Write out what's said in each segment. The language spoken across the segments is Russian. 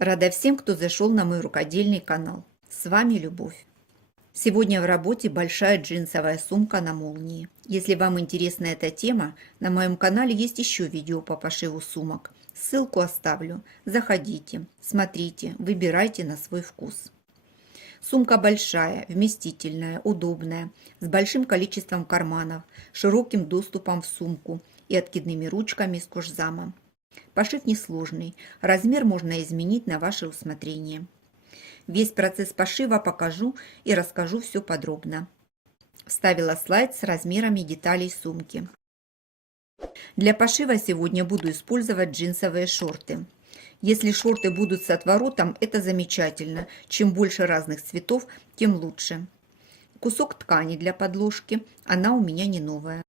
Рада всем, кто зашел на мой рукодельный канал. С вами Любовь. Сегодня в работе большая джинсовая сумка на молнии. Если вам интересна эта тема, на моем канале есть еще видео по пошиву сумок. Ссылку оставлю. Заходите, смотрите, выбирайте на свой вкус. Сумка большая, вместительная, удобная, с большим количеством карманов, широким доступом в сумку и откидными ручками с кожзамом. Пошив несложный, размер можно изменить на ваше усмотрение. Весь процесс пошива покажу и расскажу все подробно. Вставила слайд с размерами деталей сумки. Для пошива сегодня буду использовать джинсовые шорты. Если шорты будут с отворотом, это замечательно. Чем больше разных цветов, тем лучше. Кусок ткани для подложки, она у меня не новая.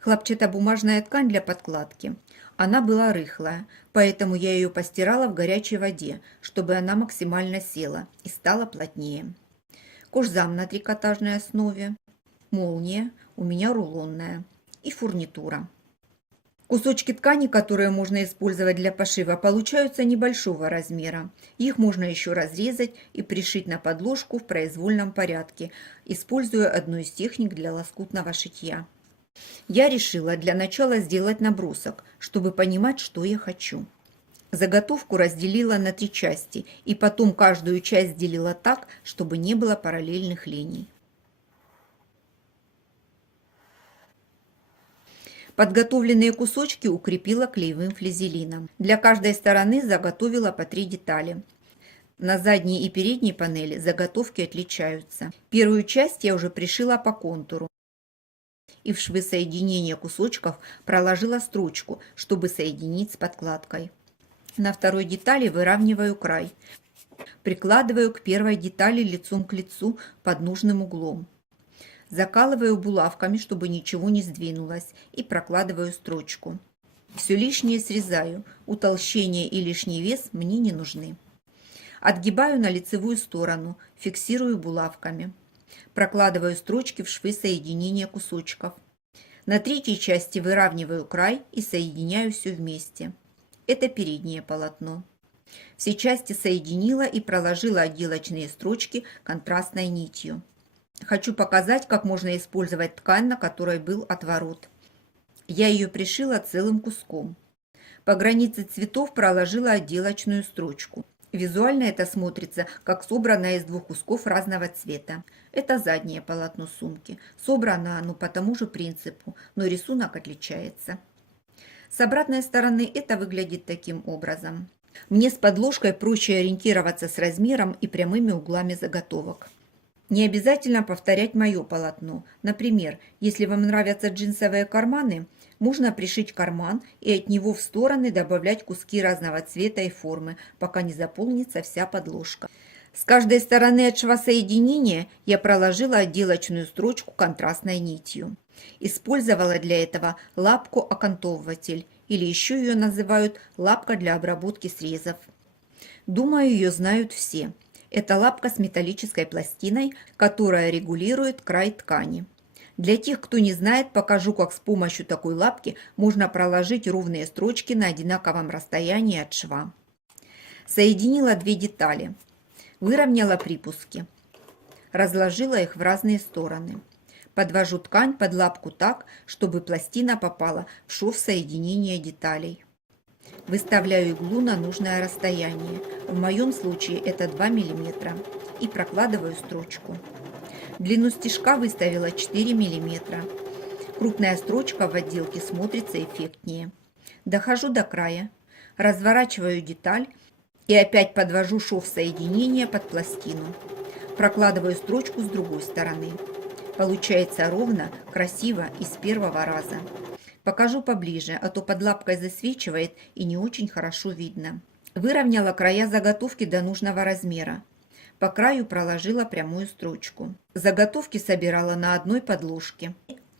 Хлопчатобумажная ткань для подкладки. Она была рыхлая, поэтому я ее постирала в горячей воде, чтобы она максимально села и стала плотнее. Кожзам на трикотажной основе. Молния, у меня рулонная. И фурнитура. Кусочки ткани, которые можно использовать для пошива, получаются небольшого размера. Их можно еще разрезать и пришить на подложку в произвольном порядке, используя одну из техник для лоскутного шитья. Я решила для начала сделать набросок, чтобы понимать, что я хочу. Заготовку разделила на 3 части и потом каждую часть делила так, чтобы не было параллельных линий. Подготовленные кусочки укрепила клеевым флизелином. Для каждой стороны заготовила по 3 детали. На задней и передней панели заготовки отличаются. Первую часть я уже пришила по контуру и в швы соединения кусочков проложила строчку, чтобы соединить с подкладкой. На второй детали выравниваю край. Прикладываю к первой детали лицом к лицу под нужным углом. Закалываю булавками, чтобы ничего не сдвинулось, и прокладываю строчку. Все лишнее срезаю, утолщение и лишний вес мне не нужны. Отгибаю на лицевую сторону, фиксирую булавками. Прокладываю строчки в швы соединения кусочков. На третьей части выравниваю край и соединяю все вместе. Это переднее полотно. Все части соединила и проложила отделочные строчки контрастной нитью. Хочу показать, как можно использовать ткань, на которой был отворот. Я ее пришила целым куском. По границе цветов проложила отделочную строчку. Визуально это смотрится, как собранное из 2 кусков разного цвета. Это заднее полотно сумки. Собрано оно по тому же принципу, но рисунок отличается. С обратной стороны это выглядит таким образом. Мне с подложкой проще ориентироваться с размером и прямыми углами заготовок. Не обязательно повторять мое полотно. Например, если вам нравятся джинсовые карманы, можно пришить карман и от него в стороны добавлять куски разного цвета и формы, пока не заполнится вся подложка. С каждой стороны от шва соединения я проложила отделочную строчку контрастной нитью. Использовала для этого лапку-окантовыватель, или еще ее называют лапка для обработки срезов. Думаю, ее знают все. Это лапка с металлической пластиной, которая регулирует край ткани. Для тех, кто не знает, покажу, как с помощью такой лапки можно проложить ровные строчки на одинаковом расстоянии от шва. Соединила 2 детали. Выровняла припуски. Разложила их в разные стороны. Подвожу ткань под лапку так, чтобы пластина попала в шов соединения деталей. Выставляю иглу на нужное расстояние, в моем случае это 2 мм, и прокладываю строчку. Длину стежка выставила 4 мм. Крупная строчка в отделке смотрится эффектнее. Дохожу до края, разворачиваю деталь и опять подвожу шов соединения под пластину. Прокладываю строчку с другой стороны. Получается ровно, красиво и с первого раза. Покажу поближе, а то под лапкой засвечивает и не очень хорошо видно. Выровняла края заготовки до нужного размера. По краю проложила прямую строчку. Заготовки собирала на одной подложке.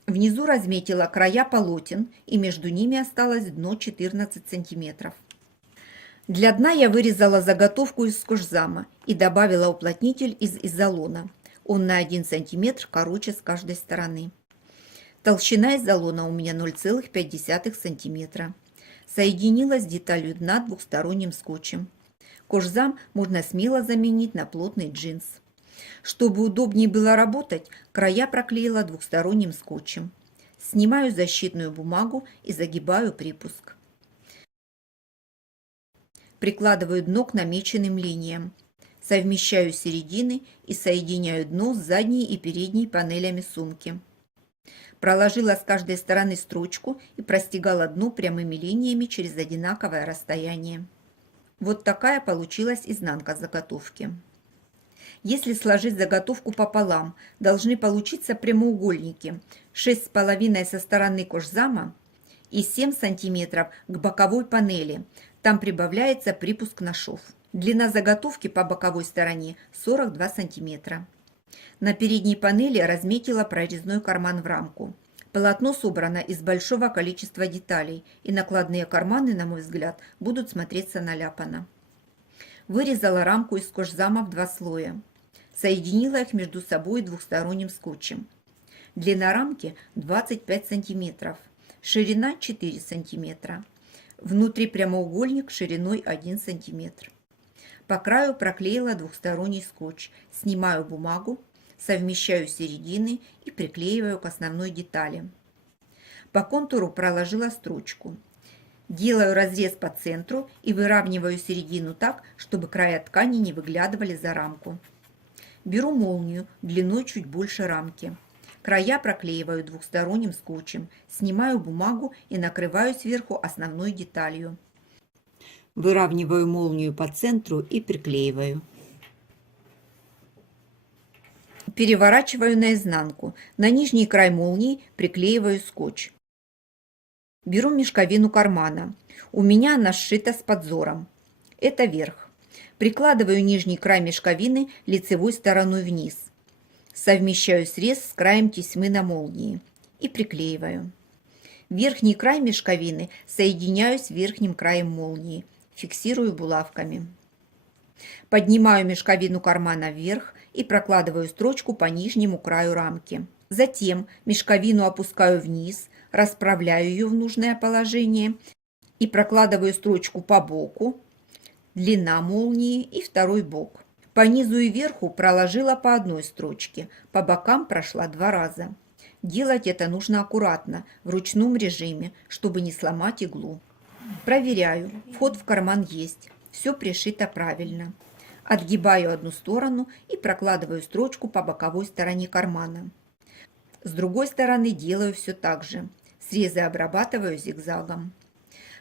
Внизу разметила края полотен, и между ними осталось дно 14 см. Для дна я вырезала заготовку из кожзама и добавила уплотнитель из изолона. Он на 1 см короче с каждой стороны. Толщина изолона у меня 0,5 см. Соединила с деталью дна двухсторонним скотчем. Кожзам можно смело заменить на плотный джинс. Чтобы удобнее было работать, края проклеила двухсторонним скотчем. Снимаю защитную бумагу и загибаю припуск. Прикладываю дно к намеченным линиям. Совмещаю середины и соединяю дно с задней и передней панелями сумки. Проложила с каждой стороны строчку и простегала дно прямыми линиями через одинаковое расстояние. Вот такая получилась изнанка заготовки. Если сложить заготовку пополам, должны получиться прямоугольники 6,5 со стороны кожзама и 7 см к боковой панели. Там прибавляется припуск на шов. Длина заготовки по боковой стороне 42 см. На передней панели разметила прорезной карман в рамку. Полотно собрано из большого количества деталей, и накладные карманы, на мой взгляд, будут смотреться наляпанно. Вырезала рамку из кожзама в 2 слоя. Соединила их между собой двухсторонним скотчем. Длина рамки 25 см, ширина 4 см. Внутри прямоугольник шириной 1 см. По краю проклеила двухсторонний скотч, снимаю бумагу, совмещаю середины и приклеиваю к основной детали. По контуру проложила строчку. Делаю разрез по центру и выравниваю середину так, чтобы края ткани не выглядывали за рамку. Беру молнию длиной чуть больше рамки. Края проклеиваю двухсторонним скотчем, снимаю бумагу и накрываю сверху основной деталью. Выравниваю молнию по центру и приклеиваю. Переворачиваю наизнанку. На нижний край молнии приклеиваю скотч. Беру мешковину кармана. У меня она сшита с подзором. Это верх. Прикладываю нижний край мешковины лицевой стороной вниз. Совмещаю срез с краем тесьмы на молнии и приклеиваю. Верхний край мешковины соединяю с верхним краем молнии. Фиксирую булавками. Поднимаю мешковину кармана вверх и прокладываю строчку по нижнему краю рамки. Затем мешковину опускаю вниз, расправляю ее в нужное положение и прокладываю строчку по боку, длина молнии и второй бок. По низу и верху проложила по одной строчке, по бокам прошла 2 раза. Делать это нужно аккуратно, в ручном режиме, чтобы не сломать иглу. Проверяю, вход в карман есть, все пришито правильно. Отгибаю одну сторону и прокладываю строчку по боковой стороне кармана. С другой стороны делаю все так же. Срезы обрабатываю зигзагом.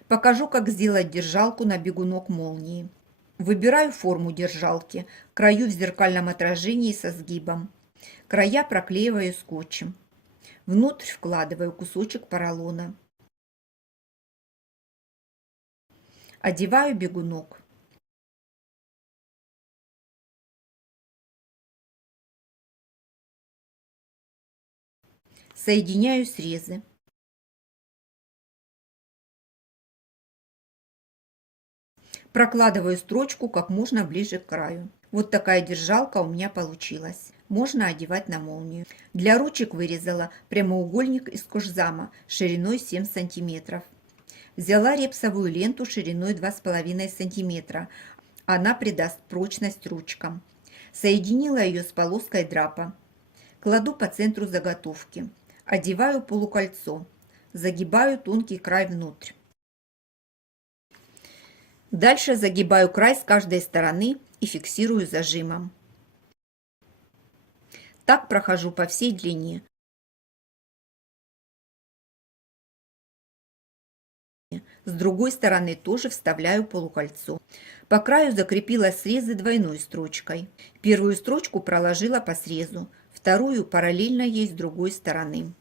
Покажу, как сделать держалку на бегунок молнии. Выбираю форму держалки, краю в зеркальном отражении со сгибом. Края проклеиваю скотчем. Внутрь вкладываю кусочек поролона. Одеваю бегунок. Соединяю срезы. Прокладываю строчку как можно ближе к краю. Вот такая держалка у меня получилась. Можно одевать на молнию. Для ручек вырезала прямоугольник из кожзама шириной 7 см. Взяла репсовую ленту шириной 2,5 см. Она придаст прочность ручкам. Соединила ее с полоской драпа. Кладу по центру заготовки. Одеваю полукольцо. Загибаю тонкий край внутрь. Дальше загибаю край с каждой стороны и фиксирую зажимом. Так прохожу по всей длине. С другой стороны тоже вставляю полукольцо. По краю закрепила срезы двойной строчкой. Первую строчку проложила по срезу, вторую параллельно ей с другой стороны.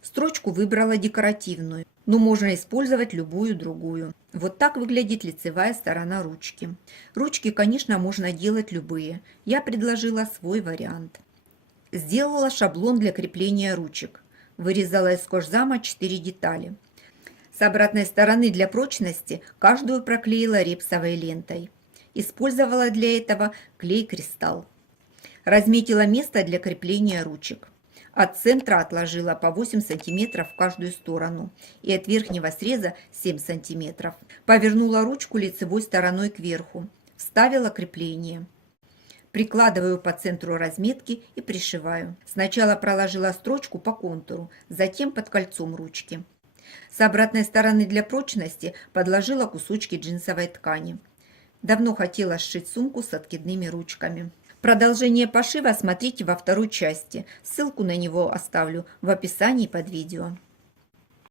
Строчку выбрала декоративную, но можно использовать любую другую. Вот так выглядит лицевая сторона ручки. Ручки, конечно, можно делать любые. Я предложила свой вариант. Сделала шаблон для крепления ручек. Вырезала из кожзама 4 детали. С обратной стороны для прочности каждую проклеила репсовой лентой. Использовала для этого клей-кристалл. Разметила место для крепления ручек. От центра отложила по 8 сантиметров в каждую сторону и от верхнего среза 7 сантиметров. Повернула ручку лицевой стороной кверху, вставила крепление. Прикладываю по центру разметки и пришиваю. Сначала проложила строчку по контуру, затем под кольцом ручки. С обратной стороны для прочности подложила кусочки джинсовой ткани. Давно хотела сшить сумку с откидными ручками. Продолжение пошива смотрите во второй части. Ссылку на него оставлю в описании под видео.